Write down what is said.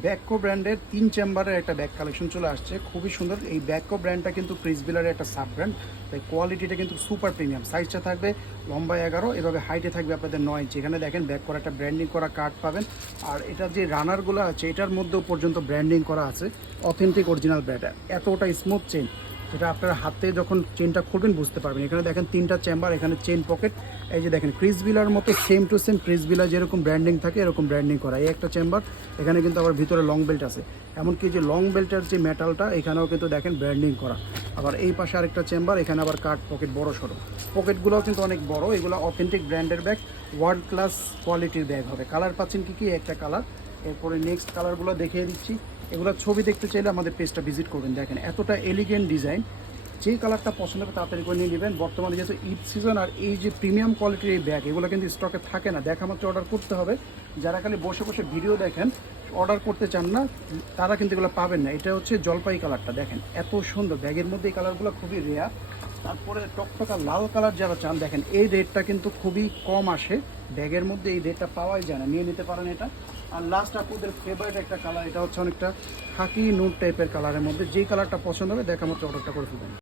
ব্যাককো ব্র্যান্ডের 3 চেম্বারের একটা ব্যাগ কালেকশন চলে আসছে, খুবই সুন্দর। এই ব্যাককো ব্র্যান্ডটা কিন্তু ক্রিসবিলারের একটা সাব ব্র্যান্ড, তাই কোয়ালিটিটা কিন্তু সুপার প্রিমিয়াম। সাইজটা থাকবে লম্বা 11, এভাবে হাইটে থাকবে আপনাদের 9 ইঞ্চি। এখানে দেখেন ব্যাক করা একটা ব্র্যান্ডিং করা কার্ড পাবেন। আর এটার যে রানারগুলো আছে এটার মধ্যেও পর্যন্ত ব্র্যান্ডিং করা আছে, অথেন্টিক অরিজিনাল ব্র্যান্ড। এতটা স্মুথ চেন, যেটা আপনার হাতে যখন চেনটা খুলবেন বুঝতে পারবেন। এখানে দেখেন 3টা চেম্বার, এখানে চেন পকেট। এই যে দেখেন ক্রিসবিলার মতো সেম টু সেম ক্রিসবিলা যেরকম ব্র্যান্ডিং থাকে এরকম ব্র্যান্ডিং করা। এই একটা চেম্বার, এখানে কিন্তু আবার ভিতরে লং বেল্ট আছে। এমনকি যে লং বেল্টের যে মেটালটা এখানেও কিন্তু দেখেন ব্র্যান্ডিং করা। আবার এই পাশে আরেকটা চেম্বার, এখানে আবার কার্ড পকেট বড় সড়ো। পকেটগুলোও কিন্তু অনেক বড়। এগুলো অথেন্টিক ব্র্যান্ডের ব্যাগ, ওয়ার্ল্ড ক্লাস কোয়ালিটির ব্যাগ হবে। কালার পাচ্ছেন কি একটা কালার। এরপরে নেক্সট কালারগুলো দেখিয়ে দিচ্ছি। এগুলো ছবি দেখতে চাইলে আমাদের পেজটা ভিজিট করবেন। দেখেন এতটা এলিগেন্ট ডিজাইন, যেই কালারটা পছন্দ হবে তাড়াতাড়ি করে নিয়ে নেবেন। বর্তমানে যেহেতু ঈদ সিজন, আর এই যে প্রিমিয়াম কোয়ালিটির এই ব্যাগ এগুলো কিন্তু স্টকে থাকে না, দেখা মাত্র অর্ডার করতে হবে। যারা খালি বসে বসে ভিডিও দেখেন, অর্ডার করতে চান না, তারা কিন্তু এগুলো পাবেন না। এটা হচ্ছে জলপাই কালারটা, দেখেন এত সুন্দর। ব্যাগের মধ্যে এই কালারগুলো খুবই রেয়ার। তারপরে টকটকা লাল কালার যারা চান, দেখেন এই রেটটা কিন্তু খুবই কম আসে ব্যাগের মধ্যে, এই রেটটা পাওয়াই যায় না, নিয়ে নিতে পারেন এটা। আর লাস্ট আপনাদের ফেভারিট একটা কালার, এটা হচ্ছে অনেকটা খাকি নুট টাইপের কালারের মধ্যে। যেই কালারটা পছন্দ হবে দেখা মতো অর্ডারটা করে ফেলবেন।